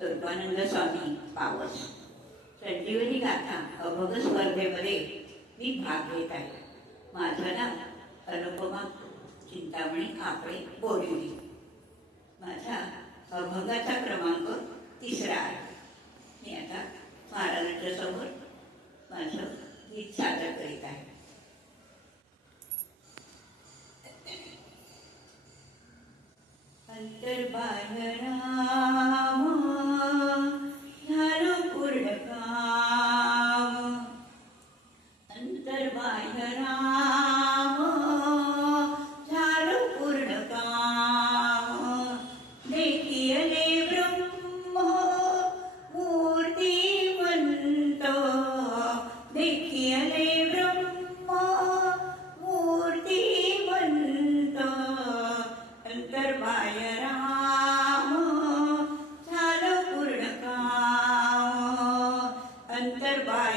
सद्वानंद स्वामी पावस संजीवनी गाथा अभग स्पर्धेमध्ये मी भाग घेत आहे. माझं नाव अनुपमा चिंतामणी कापडे बोरिवली. माझा अभगाचा क्रमांक तिसरा आहे. मी आता महाराजांच्यासमोर माझं गीत सादर करीत आहे. अंतर्बाहेर Goodbye.